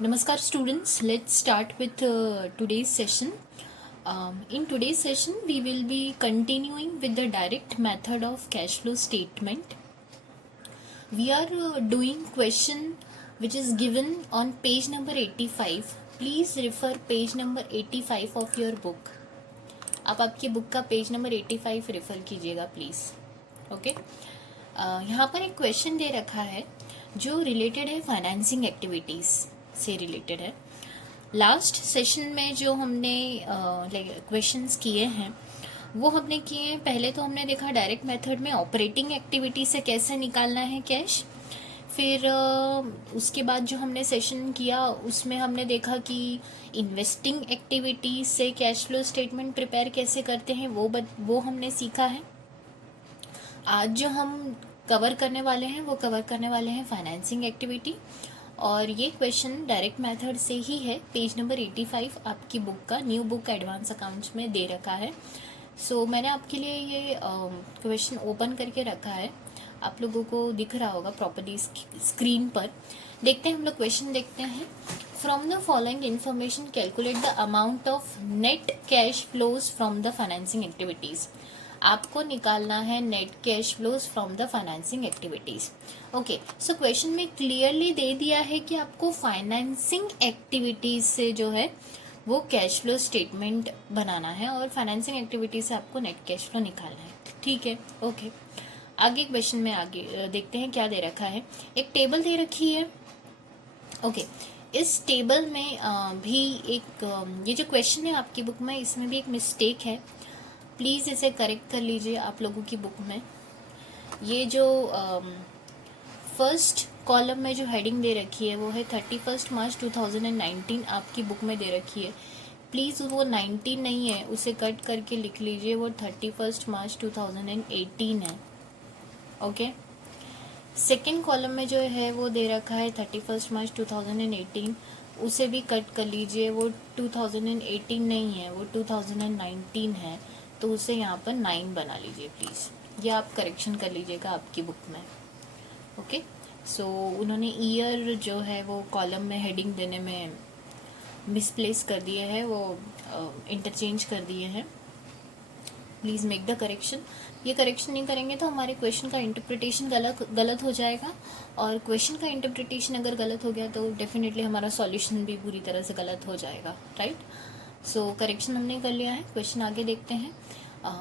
Namaskar students, let's start with today's session. In today's session, we will be continuing with the direct method of cash flow statement. We are doing question which is given on page number 85. Please refer page number 85 of your book. आप आपकी book का page number 85 refer कीजिएगा please. Okay, यहाँ पर एक question दे रखा है जो रिलेटेड है फाइनेंसिंग एक्टिविटीज़ से रिलेटेड है. लास्ट सेशन में जो हमने क्वेश्चंस किए हैं वो हमने किए हैं. पहले तो हमने देखा डायरेक्ट मेथड में ऑपरेटिंग एक्टिविटी से कैसे निकालना है कैश. फिर उसके बाद जो हमने सेशन किया उसमें हमने देखा कि इन्वेस्टिंग एक्टिविटी से कैश फ्लो स्टेटमेंट प्रिपेयर कैसे करते हैं वो हमने सीखा है. आज जो हम कवर करने वाले हैं फाइनेंसिंग एक्टिविटी, और ये क्वेश्चन डायरेक्ट मेथड से ही है. पेज नंबर 85 आपकी बुक का न्यू बुक एडवांस अकाउंट्स में दे रखा है. सो मैंने आपके लिए ये क्वेश्चन ओपन करके रखा है. आप लोगों को दिख रहा होगा प्रॉपर्ली स्क्रीन पर. देखते हैं, हम लोग क्वेश्चन देखते हैं. From the following information calculate the amount of net cash flows from the financing activities. आपको निकालना है net cash flows from the financing activities. Okay, so question में क्लियरली दे दिया है कि आपको फाइनेंसिंग एक्टिविटीज़ से जो है वो कैश फ्लो स्टेटमेंट बनाना है और फाइनेंसिंग एक्टिविटीज़ से आपको नेट कैश फ्लो निकालना है. ठीक है, ओके. आगे क्वेश्चन में आगे देखते हैं क्या दे रखा है. एक टेबल दे रखी है. ओके, इस टेबल में भी एक ये जो क्वेश्चन है आपकी बुक में इसमें भी एक मिस्टेक है. प्लीज़ इसे करेक्ट कर लीजिए आप लोगों की बुक में. ये जो फर्स्ट कॉलम में जो हेडिंग दे रखी है वो है 31 मार्च 2019 आपकी बुक में दे रखी है. प्लीज़ वो 19 नहीं है, उसे कट करके लिख लीजिए, वो 31 मार्च 2018 है. ओके, सेकेंड कॉलम में जो है वो दे रखा है 31 मार्च 2018, उसे भी कट कर लीजिए, वो 2018 नहीं है, वो 2019 है, तो उसे यहाँ पर 9 बना लीजिए प्लीज़. ये आप करेक्शन कर लीजिएगा आपकी बुक में. ओके, सो उन्होंने ईयर जो है वो कॉलम में हेडिंग देने में मिसप्लेस कर दिए हैं, वो इंटरचेंज कर दिए हैं. Please make the correction. ये करेक्शन नहीं करेंगे तो हमारे क्वेश्चन का इंटरप्रिटेशन गलत हो जाएगा, और क्वेश्चन का इंटरप्रिटेशन अगर गलत हो गया तो डेफिनेटली हमारा सॉल्यूशन भी पूरी तरह से गलत हो जाएगा. राइट, सो करेक्शन हमने कर लिया है. क्वेश्चन आगे देखते हैं.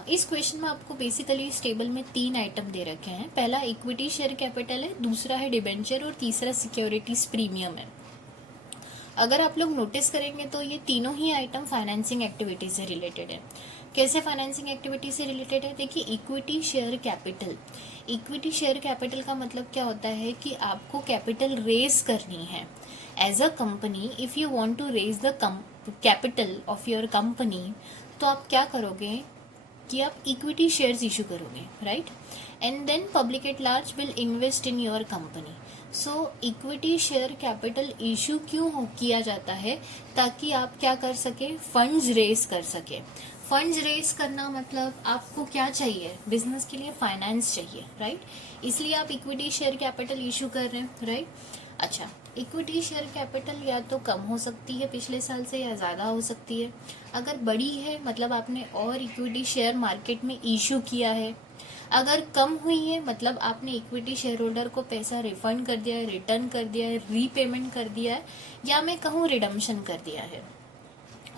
इस क्वेश्चन में आपको बेसिकली इस टेबल में 3 आइटम दे रखे हैं. पहला इक्विटी शेयर कैपिटल है, दूसरा है डिबेंचर, और तीसरा सिक्योरिटीज प्रीमियम है. अगर आप लोग नोटिस करेंगे तो ये तीनों ही आइटम फाइनेंसिंग एक्टिविटी से रिलेटेड है. कैसे फाइनेंसिंग एक्टिविटी से रिलेटेड है? देखिए, equity share capital. Equity share capital का मतलब क्या होता है कि आपको कैपिटल रेज करनी है as a company. If you want to raise the capital of your company, तो आप क्या करोगे कि आप इक्विटी शेयर्स इशू करोगे, right, and then public at large will invest in your company. So equity share capital issue क्यों किया जाता है? ताकि आप क्या कर सके, फंड्स रेज कर सके. फंड्स रेज करना मतलब आपको क्या चाहिए? बिजनेस के लिए फाइनेंस चाहिए, राइट. इसलिए आप इक्विटी शेयर कैपिटल इशू कर रहे हैं, राइट. अच्छा, इक्विटी शेयर कैपिटल या तो कम हो सकती है पिछले साल से या ज़्यादा हो सकती है. अगर बड़ी है मतलब आपने और इक्विटी शेयर मार्केट में इशू किया है. अगर कम हुई है मतलब आपने इक्विटी शेयर होल्डर को पैसा रिफंड कर दिया है, रिटर्न कर दिया है, रीपेमेंट कर दिया है, या मैं कहूँ रिडम्पशन कर दिया है,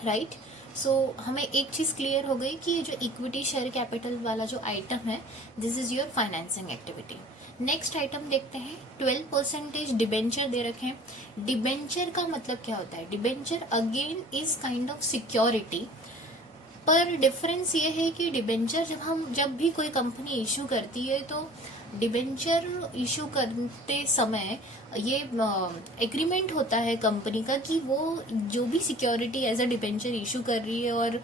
राइट. सो हमें एक चीज़ क्लियर हो गई कि ये जो इक्विटी शेयर कैपिटल वाला जो आइटम है, this is your financing activity. Next item देखते हैं. 12% डिबेंचर दे रखे हैं. डिबेंचर का मतलब क्या होता है? Debenture again is kind of security, पर डिफरेंस ये है कि डिबेंचर जब भी कोई कंपनी इशू करती है तो डिबेंचर इशू करते समय ये एग्रीमेंट होता है कंपनी का कि वो जो भी security as a debenture issue कर रही है और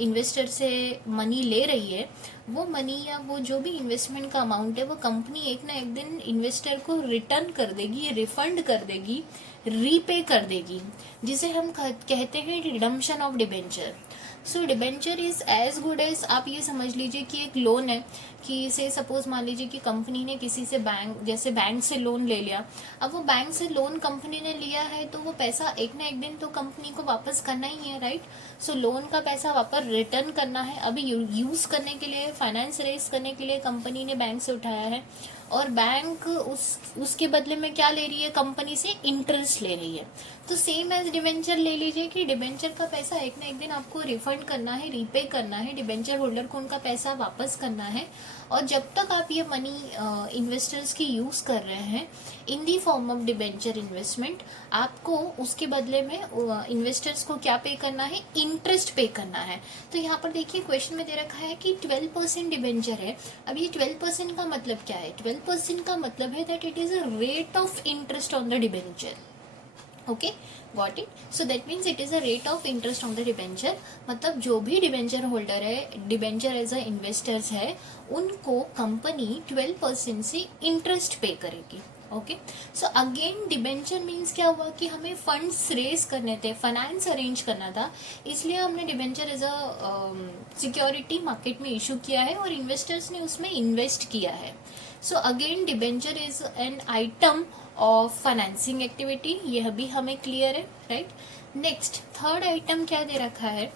इन्वेस्टर से मनी ले रही है, वो मनी या वो जो भी इन्वेस्टमेंट का अमाउंट है वो कंपनी एक ना एक दिन इन्वेस्टर को रिटर्न कर देगी, रिफंड कर देगी, रीपे कर देगी, जिसे हम कहते हैं redemption of debenture. So debenture is as good as, आप ये समझ लीजिए कि एक लोन है, कि से सपोज मान लीजिए कि कंपनी ने किसी से बैंक, जैसे बैंक से लोन ले लिया, अब वो बैंक से लोन कंपनी ने लिया है तो वो पैसा एक ना एक दिन तो कंपनी को वापस करना ही है, राइट। सो लोन का पैसा वापस रिटर्न करना है, अभी यूज करने के लिए, फाइनेंस रेज करने के लिए कंपनी ने बैंक से उठाया है, और बैंक उसके बदले में क्या ले रही है, कंपनी से इंटरेस्ट ले रही है। तो सेम एज डिबेंचर ले लीजिए कि डिबेंचर का पैसा एक ना एक दिन आपको रिफंड करना है, रीपे करना है, डिबेंचर होल्डर को उनका पैसा वापस करना है। और जब तक आप ये मनी इन्वेस्टर्स की यूज कर रहे हैं in the form of debenture investment, आपको उसके बदले में इन्वेस्टर्स को क्या पे करना है, इंटरेस्ट पे करना है। तो यहाँ पर देखिए क्वेश्चन में दे रखा है कि 12% डिबेंचर है। अब ये 12% का मतलब क्या है, 12% का मतलब है that it is a rate of interest on the debenture. Okay, got it. So that means it is a rate of interest on the debenture, मतलब जो भी डिबेंचर होल्डर है, डिबेंचर एज अ इन्वेस्टर्स है, उनको कंपनी 12% से interest पे करेगी। Okay, सो again debenture means क्या हुआ कि हमें फंड्स रेज करने थे, फाइनेंस अरेंज करना था, इसलिए हमने debenture as a security market में इशू किया है और इन्वेस्टर्स ने उसमें इन्वेस्ट किया है। So again debenture is an item of financing activity, यह भी हमें क्लियर है, राइट। नेक्स्ट थर्ड आइटम क्या दे रखा है,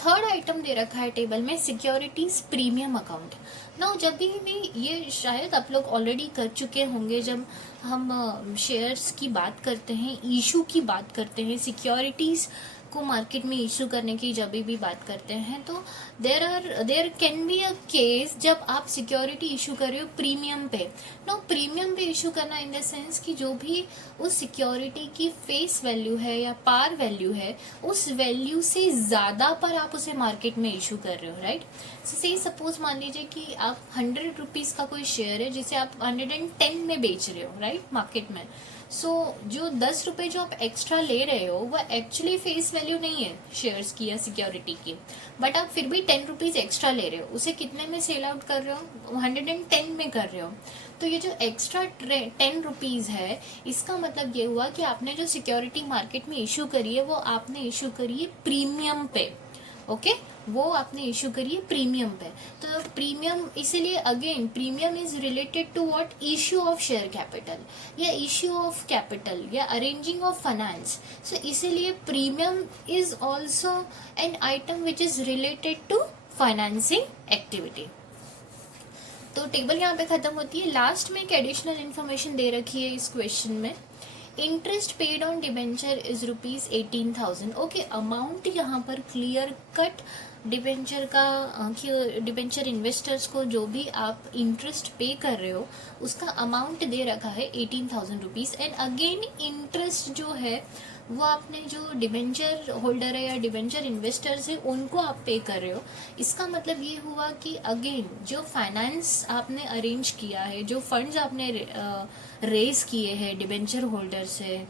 थर्ड आइटम दे रखा है टेबल में सिक्योरिटीज प्रीमियम अकाउंट। नाउ जब भी ये शायद आप लोग ऑलरेडी कर चुके होंगे, जब हम शेयर्स की बात करते हैं, इशू की बात करते हैं, सिक्योरिटीज को मार्केट में इशू करने की जब भी बात करते हैं, तो there can be a case जब आप सिक्योरिटी इशू कर रहे हो प्रीमियम पे। नो, प्रीमियम पे इशू करना इन द सेंस कि जो भी उस सिक्योरिटी की फेस वैल्यू है या पार वैल्यू है, उस वैल्यू से ज्यादा पर आप उसे मार्केट में इशू कर रहे हो, राइट। से सपोज मान लीजिए कि आप 100 रुपीज का कोई शेयर है जिसे आप 110 में बेच रहे हो, राइट, मार्केट में। सो जो 10 रुपए जो आप एक्स्ट्रा ले रहे हो वो एक्चुअली फेस वैल्यू नहीं है शेयर्स की या सिक्योरिटी की, बट आप फिर भी 10 रुपीज एक्स्ट्रा ले रहे हो, उसे कितने में सेल आउट कर रहे हो, 110 में कर रहे हो। तो ये जो एक्स्ट्रा 10 रुपीज है, इसका मतलब ये हुआ कि आपने जो सिक्योरिटी मार्केट में इशू करी है वो आपने इशू करी है प्रीमियम पे। ओके, वो आपने इशू करी है प्रीमियम पे। तो प्रीमियम, इसीलिए again premium is related to what, issue of share capital या इशू ऑफ कैपिटल या अरेंजिंग ऑफ फाइनेंस। सो इसीलिए premium is also an item which is related to financing activity. तो table यहाँ पे खत्म होती है। लास्ट में एक एडिशनल इन्फॉर्मेशन दे रखी है इस क्वेश्चन में, interest paid on debenture is ₹18,000। Okay, amount यहाँ पर क्लियर कट डिबेंचर का, डिबेंचर इन्वेस्टर्स को जो भी आप इंटरेस्ट पे कर रहे हो उसका अमाउंट दे रखा है 18,000 रुपीज। एंड अगेन इंटरेस्ट जो है वो आपने जो डिबेंचर होल्डर है या डिबेंचर इन्वेस्टर्स है उनको आप पे कर रहे हो। इसका मतलब ये हुआ कि अगेन जो फाइनेंस आपने अरेंज किया है, जो फंड्स आपने रेज किए हैं डिबेंचर होल्डर से,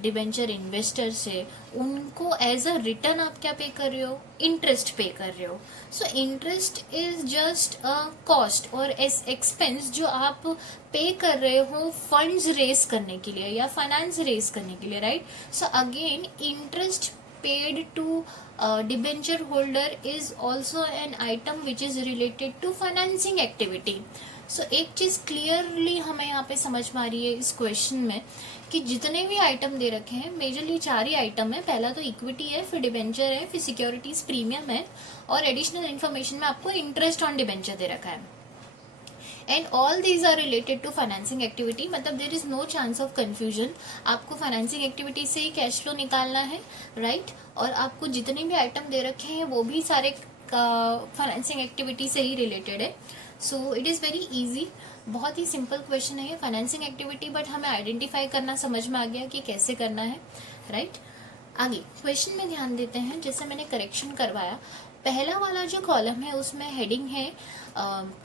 डिबेंचर इन्वेस्टर से, उनको एज अ रिटर्न आप क्या पे कर रहे हो, इंटरेस्ट पे कर रहे हो। So interest is just a cost और एक्सपेंस जो आप पे कर रहे हो फंड्स रेज करने के लिए या फाइनेंस रेज करने के लिए, right. So again interest paid to debenture holder is also an item which is related to financing activity. So एक चीज क्लियरली हमें यहाँ पे समझ में आ रही है इस क्वेश्चन में कि जितने भी आइटम दे रखे हैं मेजरली 4 ही आइटम है। पहला तो इक्विटी है, फिर डिबेंचर है, फिर सिक्योरिटीज प्रीमियम है, और एडिशनल इन्फॉर्मेशन में आपको इंटरेस्ट ऑन डिबेंचर दे रखा है। And all these are related to financing activity, मतलब there is no chance of confusion. आपको फाइनेंसिंग एक्टिविटी से ही कैश फ्लो निकालना है, राइट। और आपको जितने भी आइटम दे रखे हैं वो भी सारे फाइनेंसिंग एक्टिविटी से ही रिलेटेड है। So it is very easy, बहुत ही सिंपल क्वेश्चन है ये फाइनेंसिंग एक्टिविटी, बट हमें आइडेंटिफाई करना समझ में आ गया कि कैसे करना है, राइट। आगे क्वेश्चन में ध्यान देते हैं। जैसे मैंने करेक्शन करवाया, पहला वाला जो कॉलम है उसमें हेडिंग है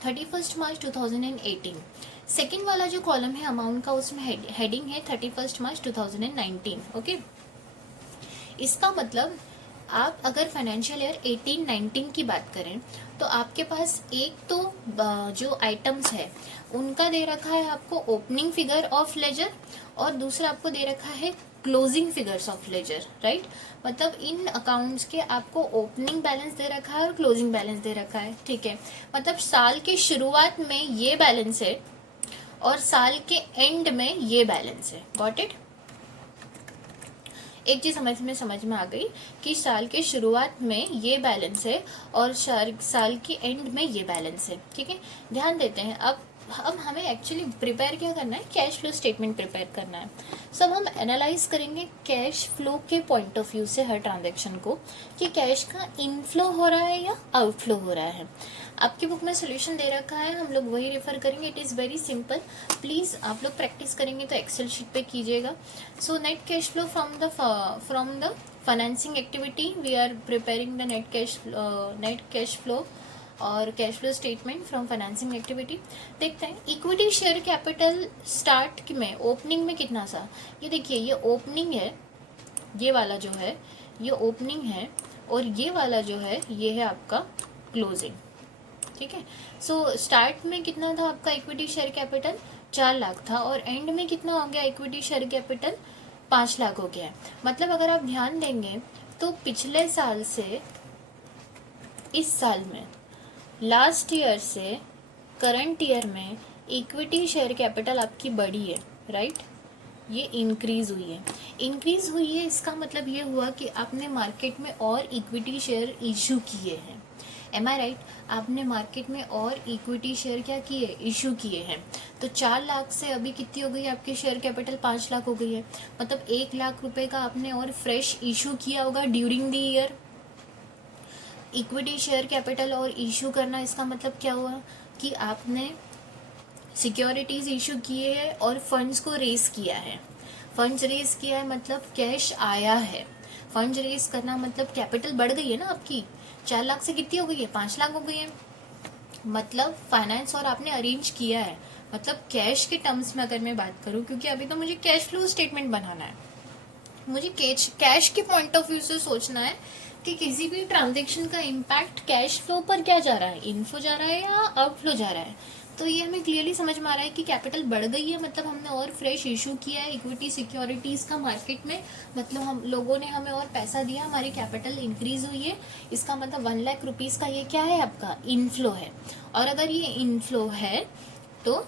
31 मार्च 2018। सेकेंड वाला जो कॉलम है अमाउंट का, उसमें हेडिंग है 31 मार्च 2019। ओके, इसका मतलब आप अगर फाइनेंशियल ईयर 18-19 की बात करें तो आपके पास एक तो जो आइटम्स है उनका दे रखा है आपको ओपनिंग फिगर ऑफ लेजर, और दूसरा आपको दे रखा है closing figures of ledger, right. मतलब इन अकाउंट्स के आपको ओपनिंग बैलेंस दे रखा है और क्लोजिंग बैलेंस दे रखा है, ठीक है। मतलब साल के शुरुआत में ये बैलेंस है और साल के एंड में ये बैलेंस है। Got it? एक चीज समझ में आ गई कि साल के शुरुआत में ये बैलेंस है और साल के एंड में ये बैलेंस है, ठीक है। ध्यान देते हैं अब हमें एक्चुअली प्रिपेयर क्या करना है, कैश फ्लो स्टेटमेंट प्रिपेयर करना है। सब हम एनालाइज करेंगे कैश फ्लो के पॉइंट ऑफ व्यू से हर ट्रांजैक्शन को, कि कैश का इनफ्लो हो रहा है या आउटफ्लो हो रहा है। आपकी बुक में सोल्यूशन दे रखा है, हम लोग वही रेफर करेंगे। It is very simple. Please आप लोग प्रैक्टिस करेंगे तो एक्सेल शीट पे कीजिएगा। So net cash flow from the financing activity, we are preparing the net cash flow और cash flow statement from financing activity. देखते हैं इक्विटी शेयर कैपिटल स्टार्ट में ओपनिंग में कितना सा। ये देखिए, ये ओपनिंग है, ये वाला जो है ये ओपनिंग है, और ये वाला जो है ये है आपका क्लोजिंग, ठीक है। सो स्टार्ट में कितना था आपका इक्विटी शेयर कैपिटल, 4 लाख था, और एंड में कितना हो गया इक्विटी शेयर कैपिटल, 5 लाख हो गया है। मतलब अगर आप ध्यान देंगे तो पिछले साल से इस साल में, लास्ट ईयर से करंट ईयर में इक्विटी शेयर कैपिटल आपकी बढ़ी है, राइट। ये इंक्रीज हुई है। इसका मतलब ये हुआ कि आपने मार्केट में और इक्विटी शेयर इशू किए हैं। एम आई राइट? आपने मार्केट में और इक्विटी शेयर क्या किए, इशू किए हैं। तो 4 लाख से अभी कितनी हो गई आपकी शेयर कैपिटल, 5 लाख हो गई है। मतलब 1 लाख रुपए का आपने और फ्रेश इशू किया होगा during the year. Equity share capital और इशू करना, इसका मतलब क्या हुआ कि आपने सिक्योरिटीज इशू किए हैं और फंड्स को रेस किया है। फंड्स रेस किया है मतलब कैश आया है। फंड्स रेस करना मतलब कैपिटल बढ़ गई है ना आपकी। 4 लाख से कितनी हो गई है, 5 लाख हो गई है। मतलब फाइनेंस और आपने अरेंज किया है। मतलब कैश के टर्म्स में अगर मैं बात करूं, क्योंकि अभी तो मुझे कैश फ्लो स्टेटमेंट बनाना है, मुझे कैश के पॉइंट ऑफ व्यू से सोचना है कि किसी भी ट्रांजैक्शन का इम्पैक्ट कैश फ्लो पर क्या जा रहा है, इनफ्लो जा रहा है या आउटफ्लो जा रहा है। तो ये हमें क्लियरली समझ में आ रहा है कि कैपिटल बढ़ गई है, मतलब हमने और फ्रेश इशू किया है इक्विटी सिक्योरिटीज का मार्केट में। मतलब हम लोगों ने हमें और पैसा दिया, हमारी कैपिटल इंक्रीज हुई है। इसका मतलब 1 लाख रुपीज का ये क्या है, आपका इनफ्लो है। और अगर ये इनफ्लो है तो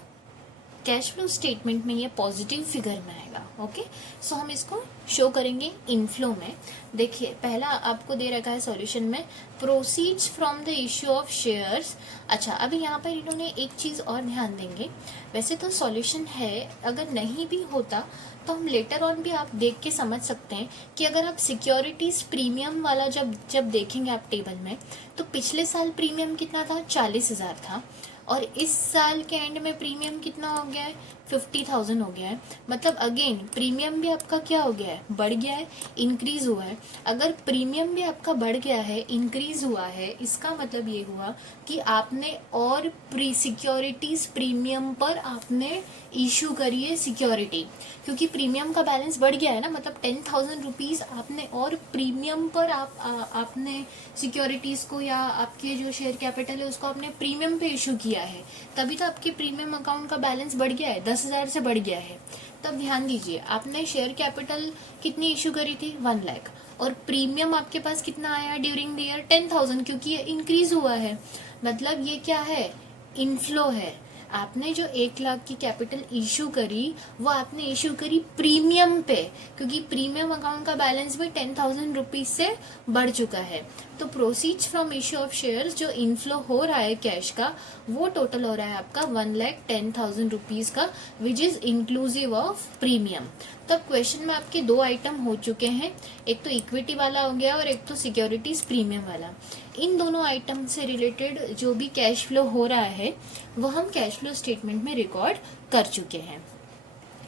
कैश फ्लो स्टेटमेंट में ये पॉजिटिव फिगर में आएगा। ओके, सो हम इसको शो करेंगे इनफ्लो में। देखिए, पहला आपको दे रखा है सॉल्यूशन में proceeds from the issue of shares. अच्छा, अभी यहाँ पर इन्होंने एक चीज और ध्यान देंगे। वैसे तो सॉल्यूशन है, अगर नहीं भी होता तो हम लेटर ऑन भी आप देख के समझ सकते हैं कि अगर आप सिक्योरिटीज प्रीमियम वाला जब देखेंगे आप टेबल में, तो पिछले साल प्रीमियम कितना था, 40,000 था, और इस साल के एंड में प्रीमियम कितना हो गया है, 50,000 हो गया है। मतलब अगेन प्रीमियम भी आपका क्या हो गया है, बढ़ गया है, इंक्रीज हुआ है। अगर प्रीमियम भी आपका बढ़ गया है, इंक्रीज हुआ है, इसका मतलब ये हुआ कि आपने और सिक्योरिटीज प्रीमियम पर आपने इशू करी है सिक्योरिटी, क्योंकि प्रीमियम का बैलेंस बढ़ गया है ना। मतलब 10,000 रुपीज आपने और प्रीमियम पर आपने सिक्योरिटीज को या आपके जो शेयर कैपिटल है उसको आपने प्रीमियम पे इशू किया है, तभी तो आपके प्रीमियम अकाउंट का बैलेंस बढ़ गया है, 10,000 से बढ़ गया है। तब ध्यान दीजिए, आपने शेयर कैपिटल कितनी इशू करी थी, 1 लाख, और प्रीमियम आपके पास कितना आया ड्यूरिंग द ईयर, 10,000, क्योंकि ये इंक्रीज हुआ है। मतलब ये क्या है, इनफ्लो है। आपने जो 1 लाख की कैपिटल इशू करी वो आपने इशू करी प्रीमियम पे, क्योंकि प्रीमियम अकाउंट का बैलेंस भी 10,000 रुपीज से बढ़ चुका है। तो proceeds from issue of shares जो इनफ्लो हो रहा है कैश का, वो टोटल हो रहा है आपका 1,10,000 रुपीज का, which is inclusive of premium. तब क्वेश्चन में आपके 2 आइटम हो चुके हैं, एक तो इक्विटी वाला हो गया और एक तो सिक्योरिटीज प्रीमियम वाला। इन दोनों आइटम से रिलेटेड जो भी कैश फ्लो हो रहा है वो हम कैश फ्लो स्टेटमेंट में रिकॉर्ड कर चुके हैं।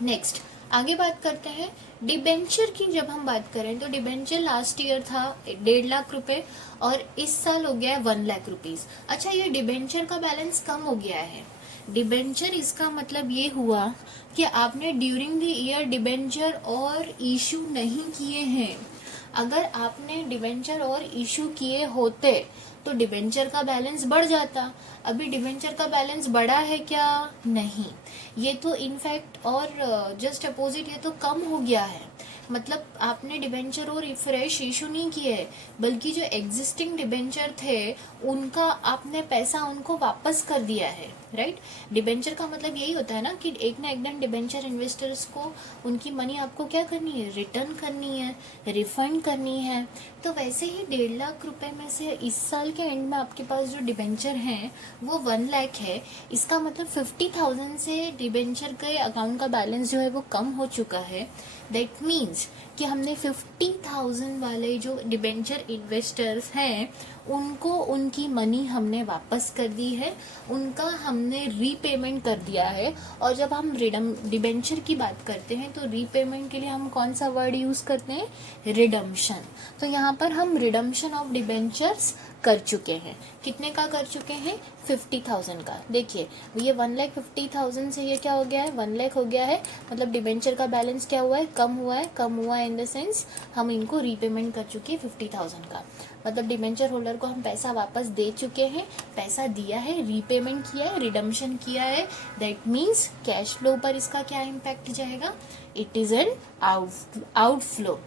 नेक्स्ट आगे बात करते हैं डिबेंचर की। जब हम बात करें तो डिबेंचर लास्ट ईयर था 1.5 लाख रुपए और इस साल हो गया है 1 लाख रुपीज। अच्छा, ये डिबेंचर का बैलेंस कम हो गया है। डिबेंचर इसका मतलब ये हुआ कि आपने ड्यूरिंग द ईयर डिबेंचर और इशू नहीं किए हैं। अगर आपने डिबेंचर और इशू किए होते तो डिबेंचर का बैलेंस बढ़ जाता। अभी डिबेंचर का बैलेंस बढ़ा है क्या? नहीं, ये तो इनफैक्ट और जस्ट अपोजिट, ये तो कम हो गया है। मतलब आपने डिबेंचर और फ्रेश इशू नहीं किए, बल्कि जो एग्जिस्टिंग डिबेंचर थे उनका आपने पैसा उनको वापस कर दिया है, राइट। डिबेंचर का मतलब यही होता है ना कि एक ना एक दिन डिबेंचर इन्वेस्टर्स को उनकी मनी आपको क्या करनी है, रिटर्न करनी है, रिफंड करनी है। तो वैसे ही 1.5 लाख रुपए में से इस साल के एंड में आपके पास जो डिबेंचर हैं वो 1 लाख है। इसका मतलब 50,000 से डिबेंचर के अकाउंट का बैलेंस जो है वो कम हो चुका है। दैट मीन्स कि हमने 50,000 वाले जो डिबेंचर इन्वेस्टर्स हैं उनको उनकी मनी हमने वापस कर दी है, उनका हमने रीपेमेंट कर दिया है। और जब हम डिबेंचर की बात करते हैं तो रीपेमेंट के लिए हम कौन सा वर्ड यूज करते हैं? रिडम्पशन। तो यहाँ पर हम रिडम्पशन ऑफ डिबेंचर्स कर चुके हैं। कितने का कर चुके हैं? 50,000 का। देखिए ये 1,50,000 से ये क्या हो गया है? 1 लाख हो गया है। मतलब डिबेंचर का बैलेंस क्या हुआ है? कम हुआ है। कम हुआ है इन द सेंस हम इनको रीपेमेंट कर चुके हैं 50,000 का। मतलब डिबेंचर होल्डर को हम पैसा वापस दे चुके हैं, पैसा दिया है, रीपेमेंट किया है, रिडम्पशन किया है। दैट मीन्स कैश फ्लो पर इसका क्या इम्पैक्ट जाएगा? It is an outflow.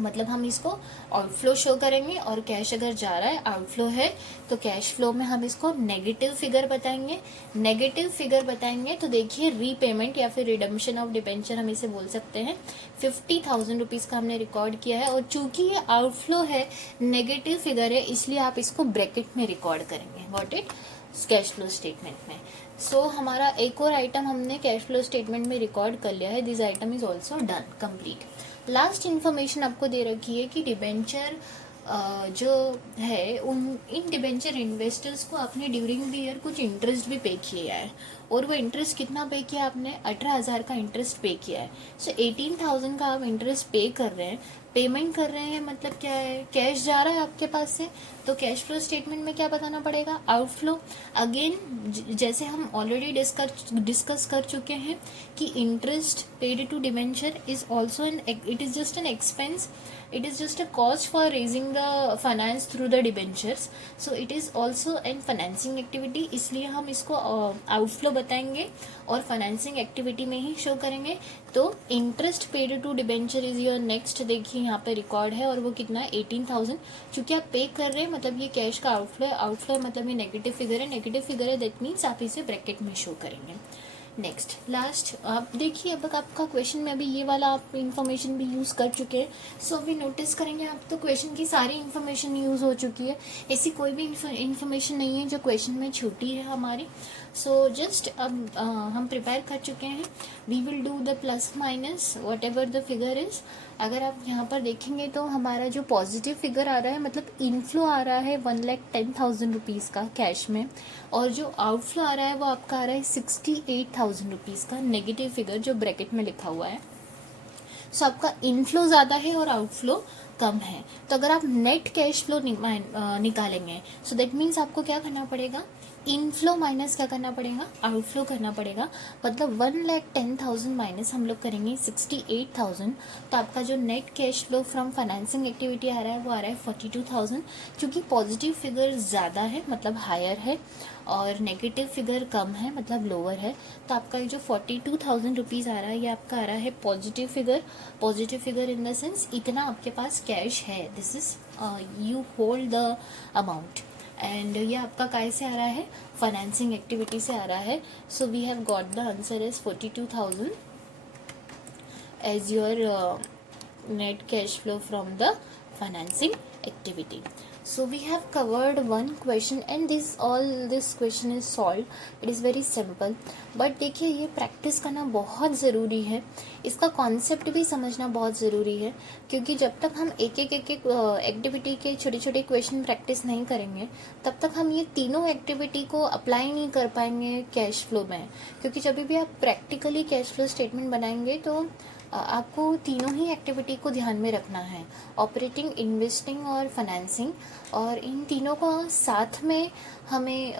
मतलब हम इसको आउटफ्लो शो करेंगे और कैश अगर जा रहा है, आउटफ्लो है, तो कैश फ्लो में हम इसको नेगेटिव फिगर बताएंगे। नेगेटिव फिगर बताएंगे तो देखिए रीपेमेंट या फिर रिडम्पशन ऑफ डिबेंचर हम इसे बोल सकते हैं। 50,000 रुपीज का हमने रिकॉर्ड किया है और चूंकि ये आउटफ्लो है, नेगेटिव फिगर है, इसलिए आप इसको ब्रैकेट में रिकॉर्ड करेंगे। What it? Cash flow statement में। सो हमारा एक और आइटम हमने कैश फ्लो स्टेटमेंट में रिकॉर्ड कर लिया है। This item is also done, complete. Last information आपको दे रखी है कि डिबेंचर जो है इन डिबेंचर इन्वेस्टर्स को आपने ड्यूरिंग द ईयर कुछ इंटरेस्ट भी पे किया है। और वो इंटरेस्ट कितना पे किया आपने? 18,000 का इंटरेस्ट पे किया है। सो 18,000 का आप इंटरेस्ट पे कर रहे हैं, पेमेंट कर रहे हैं, मतलब क्या है? कैश जा रहा है आपके पास से। तो कैश फ्लो स्टेटमेंट में क्या बताना पड़ेगा? आउटफ्लो। अगेन जैसे हम ऑलरेडी डिस्कस कर चुके हैं कि interest paid to debenture is also it is just an expense, it is just a cost for raising the finance through the debentures, so it is also an financing activity, इसलिए हम इसको outflow बताएंगे और financing activity में ही show करेंगे। तो interest paid to debenture is your next. देखिए यहाँ पे रिकॉर्ड है और वो कितना है? 18,000। चूंकि आप पे कर रहे हैं मतलब ये कैश का आउटफ्लो है। आउटफ्लो मतलब ये नेगेटिव फिगर है, नेगेटिव फिगर है, दैट मीन्स आप इसे ब्रैकेट में शो करेंगे। नेक्स्ट लास्ट आप देखिए, अब आपका क्वेश्चन में अभी ये वाला आप इन्फॉर्मेशन भी यूज़ कर चुके हैं। सो अभी नोटिस करेंगे आप तो क्वेश्चन की सारी इन्फॉर्मेशन यूज़ हो चुकी है। ऐसी कोई भी इन्फॉर्मेशन नहीं है जो क्वेश्चन में छूटी है हमारी। सो जस्ट अब हम प्रिपेयर कर चुके हैं। We will do the plus minus whatever the figure is. अगर आप यहाँ पर देखेंगे तो हमारा जो पॉजिटिव फिगर आ रहा है मतलब इनफ्लो आ रहा है 1,10,000 रुपीज़ का कैश में, और जो आउटफ्लो आ रहा है वो आपका आ रहा है 68,000 रुपीज़ का नेगेटिव फिगर जो ब्रैकेट में लिखा हुआ है। सो आपका इनफ्लो ज़्यादा है और आउटफ्लो कम है। तो अगर आप नेट कैश फ्लो निकालेंगे सो दैट मीन्स आपको क्या करना पड़ेगा? इनफ्लो माइनस क्या करना पड़ेगा? आउटफ्लो करना पड़ेगा। मतलब 1,10,000 माइनस हम लोग करेंगे 68,000, तो आपका जो net cash flow from financing activity आ रहा है वो आ रहा है 42,000। क्योंकि पॉजिटिव फिगर ज़्यादा है मतलब हायर है और नेगेटिव फिगर कम है मतलब लोअर है, तो आपका जो 42,000 रुपीज़ आ रहा है ये आपका आ रहा है positive figure. Positive figure in the sense इतना आपके पास कैश है, this is you hold the amount. And ये आपका काय से आ रहा है? फाइनेंसिंग एक्टिविटी से आ रहा है। So we have got the answer is 42,000 as your net cash flow from the financing activity. So we have covered one question and this question is solved. It is very simple. But देखिए ये practice करना बहुत ज़रूरी है, इसका concept भी समझना बहुत ज़रूरी है, क्योंकि जब तक हम एक एक एक्टिविटी के छोटे छोटे क्वेश्चन प्रैक्टिस नहीं करेंगे तब तक हम ये तीनों एक्टिविटी को अप्लाई नहीं कर पाएंगे कैश फ्लो में। क्योंकि जब भी आप प्रैक्टिकली कैश फ्लो स्टेटमेंट बनाएंगे तो आपको तीनों ही एक्टिविटी को ध्यान में रखना है, ऑपरेटिंग, इन्वेस्टिंग और फाइनेंसिंग, और इन तीनों को साथ में हमें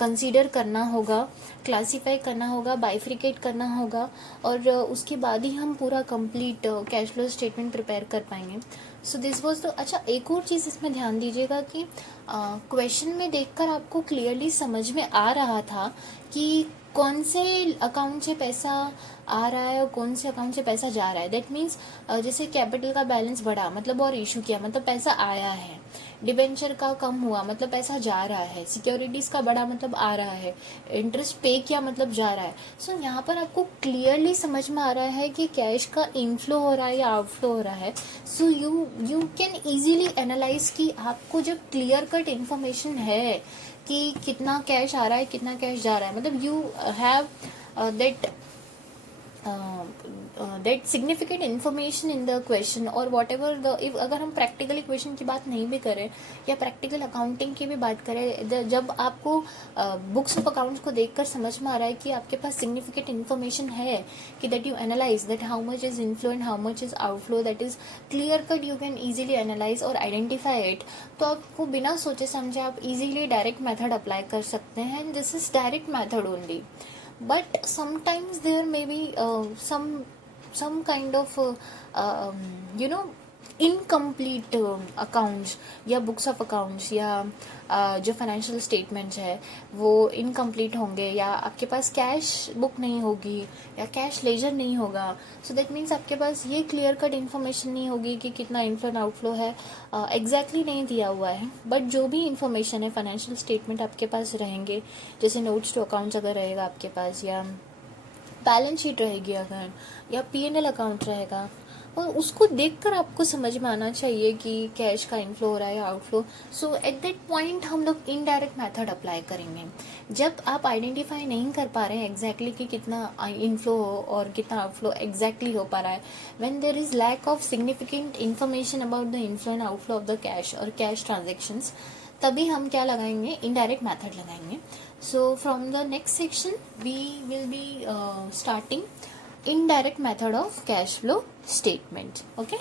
कंसीडर करना होगा, क्लासीफाई करना होगा, बाइफ्रिकेट करना होगा, और उसके बाद ही हम पूरा complete cash flow statement prepare कर पाएंगे। सो दिस वाज द, अच्छा एक और चीज़ इसमें ध्यान दीजिएगा कि क्वेश्चन में देखकर आपको क्लियरली समझ में आ रहा था कि कौन से अकाउंट से पैसा आ रहा है और कौन से अकाउंट से पैसा जा रहा है। दैट मीन्स जैसे कैपिटल का बैलेंस बढ़ा मतलब और इशू किया मतलब पैसा आया है, डिबेंचर का कम हुआ मतलब पैसा जा रहा है, सिक्योरिटीज का बढ़ा मतलब आ रहा है, इंटरेस्ट पे किया मतलब जा रहा है। सो यहाँ पर आपको क्लियरली समझ में आ रहा है कि कैश का इनफ्लो हो रहा है या आउटफ्लो हो रहा है। So you can easily analyse कि आपको जब क्लियर कट इन्फॉर्मेशन है कि कितना कैश आ रहा है कितना कैश जा रहा है, मतलब you have that significant information in the question और वॉट एवर द, इफ अगर हम प्रैक्टिकल इक्वेशन की बात नहीं भी करें या प्रैक्टिकल अकाउंटिंग की भी बात करें, जब आपको बुक्स ऑफ अकाउंट्स को देखकर समझ में आ रहा है कि आपके पास सिग्निफिकेंट इन्फॉर्मेशन है कि that you analyse that how much is inflow and how much is outflow, that is clear cut, you can easily analyse और आइडेंटिफाई इट। तो आपको बिना सोचे समझे आप इजीली डायरेक्ट मेथड अप्लाई कर सकते हैं and this is direct method only. But sometimes there may be some kind of you know incomplete accounts या बुक्स ऑफ अकाउंट्स या जो फाइनेंशियल स्टेटमेंट्स है वो इनकम्प्लीट होंगे या आपके पास कैश बुक नहीं होगी या कैश लेजर नहीं होगा। सो दैट मीन्स आपके पास ये क्लियर कट इन्फॉर्मेशन नहीं होगी कि कितना इनफ्लो एंड आउटफ्लो है, एग्जैक्टली नहीं दिया हुआ है। बट जो भी इन्फॉर्मेशन है फाइनेंशियल स्टेटमेंट आपके पास रहेंगे, जैसे नोट्स टू अकाउंट्स अगर रहेगा आपके पास या बैलेंस शीट रहेगी अगर या P&L अकाउंट रहेगा, और उसको देखकर आपको समझ में आना चाहिए कि कैश का इनफ्लो हो रहा है या outflow. So at that point हम लोग इनडायरेक्ट मेथड अप्लाई करेंगे। जब आप आइडेंटिफाई नहीं कर पा रहे हैं एग्जैक्टली कि कितना इनफ्लो हो और कितना आउटफ्लो एग्जैक्टली हो पा रहा है, when there is lack of significant information about the inflow and outflow of the cash और कैश ट्रांजेक्शंस, तभी हम क्या लगाएंगे, इनडायरेक्ट मेथड लगाएंगे। So from the next section we will be starting indirect method of cash flow statement. Okay.